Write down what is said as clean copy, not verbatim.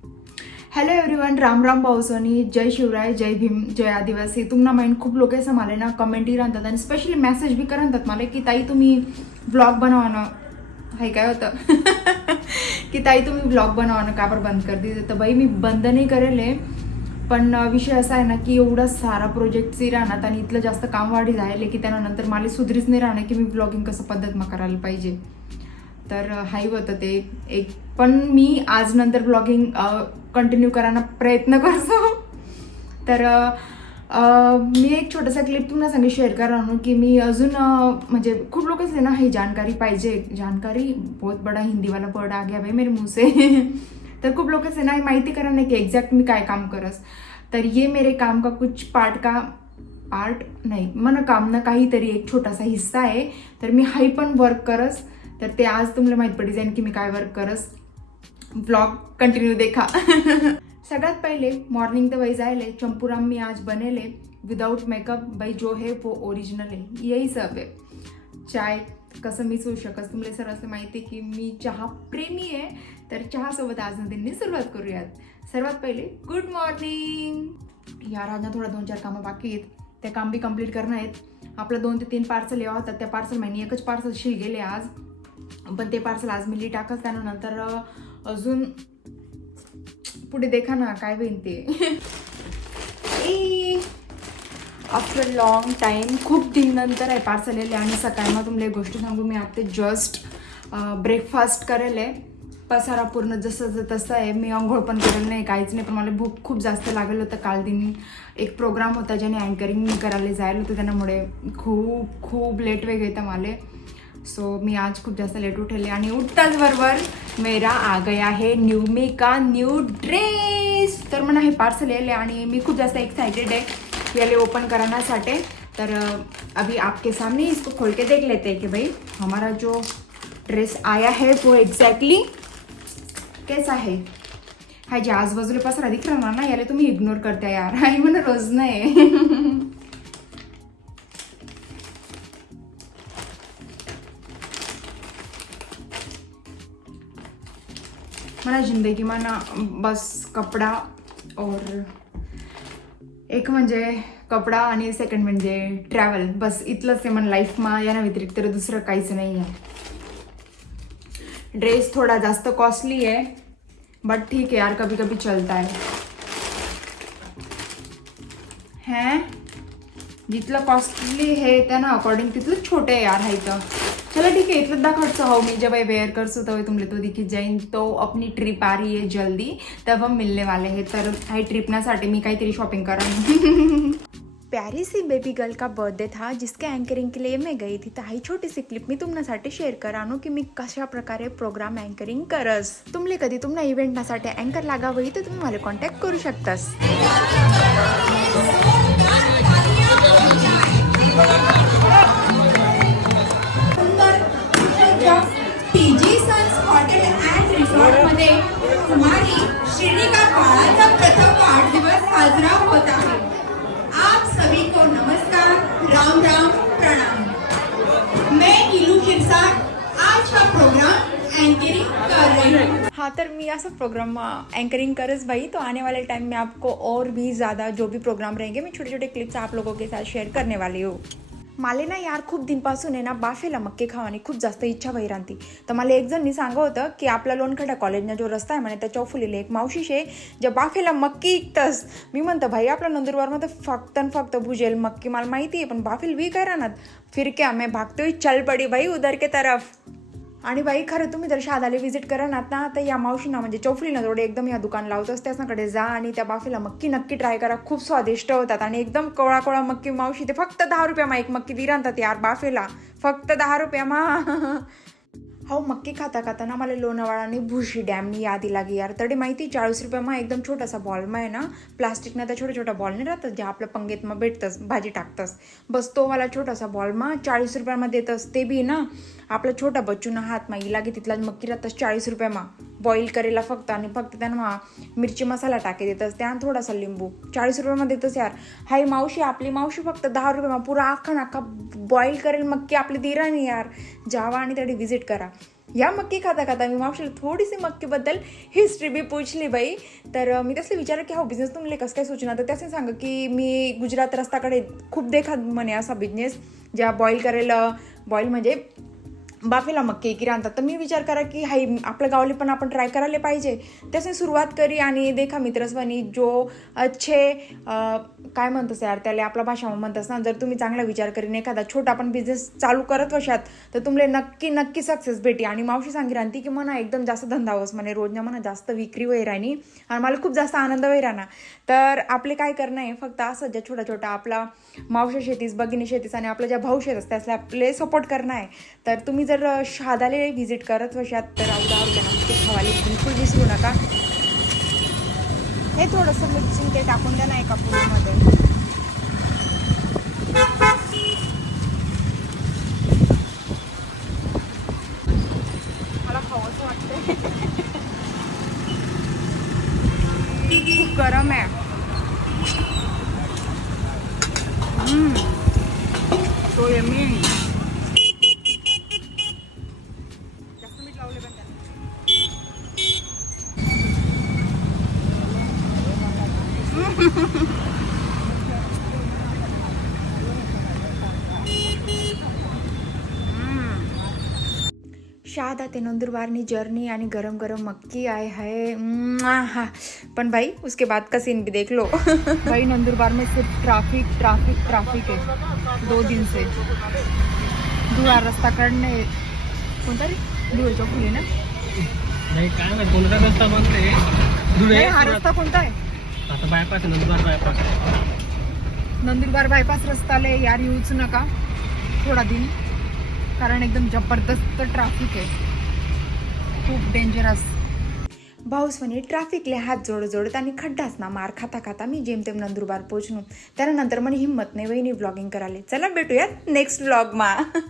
Hello everyone, Ram Ram पावसानी, जय शिवराय, जय भीम, जय आदिवासी. तुम्हाला माहिती खूप लोक असं मला ना कमेंटी राहतात आणि स्पेशली मेसेज बी करतात मला की ताई तुम्ही ब्लॉग बनवा ना. हाय काय होतं की ताई तुम्ही ब्लॉग बनवा ना, का बरं बंद कर दिली. तर बाई मी बंद नाही करेल आहे, पण विषय असा आहे ना की एवढा सारा प्रोजेक्टची राहणार आणि इथलं जास्त काम वाढी जायले की त्यानंतर मला सुधरीच नाही राहणार की मी ब्लॉगिंग कसं पद्धत मग करायला पाहिजे. तर हाई होतं ते एक, पण मी आज नंतर ब्लॉगिंग कंटिन्यू करायला प्रयत्न करतो. तर मी एक छोटासा क्लिप तुम्हाला सांगे शेअर करा की मी अजून म्हणजे खूप लोक असले ना ही जानकारी पाहिजे. जानकारी बहुत बडा हिंदीवाला वर्ड आ गया भाई मेरे मुंह से. तर खूप लोक से ना ही माहिती करा ना की एक्झॅक्ट मी काय काम करस. तर ये मेरे काम का कुछ पार्ट नाही मन काम ना काहीतरी एक छोटासा हिस्सा आहे. तर मी हाई पण वर्क करस. तर ते आज तुम्हाला माहीत पडी जाईल की मी काय वर्क करस. ब्लॉग कंटिन्यू देखा. सगळ्यात पहिले मॉर्निंग तर वही जायले चंपूराम मी आज बनेले विदाउट मेकअप. बाई जो है वो ओरिजिनल आहे, यही सब आहे. चाय कसं मिस होऊ शकत. तुम्हाला सर असं माहिती की मी चहा प्रेमी आहे. तर चहासोबत आज नदींनी सुरुवात करूयात. सर्वात पहिले गुड मॉर्निंग. यार आज ना थोडा 2-4 कामं बाकी आहेत, ते काम बी कंप्लीट करणं आहेत. आपलं 2 ते 3 पार्सल यावं होतात. त्या पार्सल महिने एकच पार्सल शिल गेले आज, पण ते पार्सल आज मी टाकच. त्यानंतर अजून पुढे देखा ना काय होईल ते. आफ्टर लॉंग टाईम खूप दिननंतर आहे पार्सल येले. आणि सकाळी मग तुम्हाला एक गोष्ट सांगू, मी आता जस्ट ब्रेकफास्ट करेल आहे. पसारा पूर्ण जसं तसं आहे. मी अंघोळ पण करेल नाही, काहीच नाही. पण मला भूक खूप जास्त लागेल होतं. काल दिन एक प्रोग्राम होता ज्याने अँकरिंग मी करायला जायला होतं, त्यामुळे खूप लेट वेग येतं मला. सो मी आज खूप जास्त लेट उठले आणि उठताच बरोबर मेरा आ गया है न्यू का न्यू ड्रेस. तर म्हणा हे पार्सल येले आणि मी खूप जास्त एक्साइटेड आहे याले ओपन करण्यासाठी. तर अभी आपके सामने इसको खोल के देख लेते हैं कि भाई हमारा जो ड्रेस आया है वो एग्जैक्टली कैसा है. हा जे आजूबाजूला पसरा दिख रहा ना याला तुम्ही इग्नोर करते यार. आणि म्हणून रोज नाही. मला जिंदगी में ना बस कपडा और एक म्हणजे कपडा आणि सेकंड म्हणजे ट्रॅव्हल, बस इतलंच आहे मला लाईफमा. याना व्यतिरिक्त तर दुसरं काहीच नाही आहे. ड्रेस थोड़ा जास्त कॉस्टली है बट ठीक है यार, कभी कभी चलता है. जितलं कॉस्टली है त्या ना अकॉर्डिंग तिथलं छोटे आहे यार. हाय तर चला ठीक है, इतना दाखवतो हो मी जब वेयर करसो तब तुमले तो दिखी जाईन. तो अपनी ट्रिप आ रही है जल्दी, तब हम मिलने वाले हैं. तर हाई ट्रिपनासाठी मी काहीतरी शॉपिंग करा. प्यारी सी बेबी गर्ल का बर्थडे था जिसके अँकरिंग के लिए मैं गई थी. तर ही छोटी सी क्लिप मी तुमच्यासाठी शेअर करानो की मी कशा प्रकारे प्रोग्राम अँकरिंग करस. तुमले कधी तुमना इव्हेंटनासाठी अँकर लागावं तर तुम्ही मला कॉन्टॅक्ट करू शकतास. PG sons hotel and resort मध्ये कुमारी श्रीनिका काळाचा प्रथम वाढदिवस साजरा होत आहे. आप सभी को नमस्कार, राम राम, प्रणाम. मैं नीलू खिरसाट आज का प्रोग्राम एंकरिंग कर रही हूँ. हाँ, तर मी ऐसा प्रोग्राम एंकरिंग करस भाई. तो आने वाले टाइम में आपको और भी ज़्यादा जो भी प्रोग्राम रहेंगे मैं छोटे छोटे क्लिप्स आप लोगों के साथ शेअर करने वाली हूँ. मला ना यार खूप दिनपासून आहे ना बाफेला मक्के खावानी खूप जास्त इच्छा व्हाई राहती. तर मला एक जणनी सांगा होतं की आपला लोणखडा कॉलेजना जो रस्ता आहे म्हणे त्याच्या फुलेले एक मावशी शे ज्या बाफेला मक्की इकतस. मी म्हणतं भाई आपला नंदुरबारमध्ये फक्त भुजेल मक्की मला माहिती आहे, पण बाफेल वी काय राहणार. फिर क्या मैं भागते हुए चल पडी भाई उधर के तरफ. आणि बाई खरं तुम्ही जर शादाले व्हिजिट करणार ना तर या मावशीना म्हणजे चौफुलीना जोडे एकदम या दुकान लावतोस त्याच्याकडे जा आणि त्या बाफेला मक्की नक्की ट्राय करा. खूप स्वादिष्ट होतात आणि एकदम कोळा मक्की. मावशी ते फक्त 10 रुपयामा एक मक्की दी राहतात यार बाफेला, फक्त 10 रुपयामा. हो, मक्की खाता ना मला लोणावळा भुशी डॅमनी यादी लागी यार. तरी माहिती 40 रुपयामा एकदम छोटासा बॉलमा आहे ना प्लास्टिकना त्या छोट्या बॉलने राहतात जे आपल्या पंगेतमा भेटतस भाजी टाकतस. बस तो वाला छोटासा बॉलमा 40 रुपयामा देतस. ते बी ना आपला छोटा बच्चूना हातमा इलागे तिथला मक्की राहतस 40 रुपयामा बॉईल करेला फक्त. आणि फक्त त्यांना मिरची मसाला टाके देतस, त्या थोडासा लिंबू 40 रुपयामा देतस यार. हाय मावशी, आपली मावशी फक्त 10 रुपयामा पुरा अख्खा बॉईल करेल मक्की आपली दिराणी यार. जावा आणि त्याडी व्हिजिट करा. या मक्की खाता खाता मी मावशीला थोडीशी मक्कीबद्दल हिस्ट्री बी पूछली बाई. तर मी तसले विचार की हा बिझनेस तुम्हाला कसं काय सूचना. तर त्याने सांगा की मी गुजरात रस्त्याकडे खूप देखा म्हणे असा बिझनेस ज्या बॉईल करायला, बॉईल म्हणजे बाफेला मक्की की रांधतात. तर मी विचार करा की हाई आपल्या गावले पण आपण ट्राय करायला पाहिजे. त्याने सुरुवात करी आणि देखा मित्रस्वानी जो अच्छे काय म्हणतोस यार त्याला आपल्या भाषामध्ये म्हणतस ना. जर तुम्ही चांगला विचार करीन एखादा छोटा आपण बिझनेस चालू करत वशात तर तुमले नक्की सक्सेस भेटी. आणि मावशी सांगी राहती की म्हणा एकदम जास्त धंदा होस म्हणे, रोजना म्हणा जास्त विक्री वय राहणी आणि मला खूप जास्त आनंद वय राहणार. तर आपले काय करणं आहे फक्त असं ज्या छोटा आपला मावशी शेतीस, भगिनी शेतीस आणि आपल्या ज्या भाऊ शेत असते असले आपले सपोर्ट करणं आहे. तर तुम्ही जर शहादाले व्हिजिट करत वशात तर 10 रुपयांना ते खवाले बिलकुल विसरू नका. हे थोडंसं मिक्सिंग ते टाकून द्या ना एका पुरीमध्ये. मला खावंच वाटतंय. खूप गरम आहे. तो यम्मी. जास्त मीठ लावले पण त्याला. शहादा ते नंदुरबारनी जर्नी आणि गरम गरम मक्की आए है. पण भाई उसके बाद का सीन भी देख लो. भाई नंदुरबार में सिर्फ ट्रैफिक है 2 दिन से. धुळा रस्ता करणे कोणता रे, धुळे चौक आहे ना. नाही काय माहिती कोणता रस्ता म्हणते धुळे. हा रस्ता कोणता आहे आता bypass Nandurbar bypass. Nandurbar bypass रस्ताले यार येऊच नका थोडा दिन, कारण एकदम जबरदस्त ट्रॅफिक आहे, खूप डेंजरस. भाऊसवनी ट्रॅफिकले हात जोडत आणि खड्डाच ना मार खाता मी जेमतेम नंदुरबार पोचलो. त्यानंतर मला हिंमत नाही वहिनी ब्लॉगिंग करायला. चला भेटूयात नेक्स्ट ब्लॉग मा.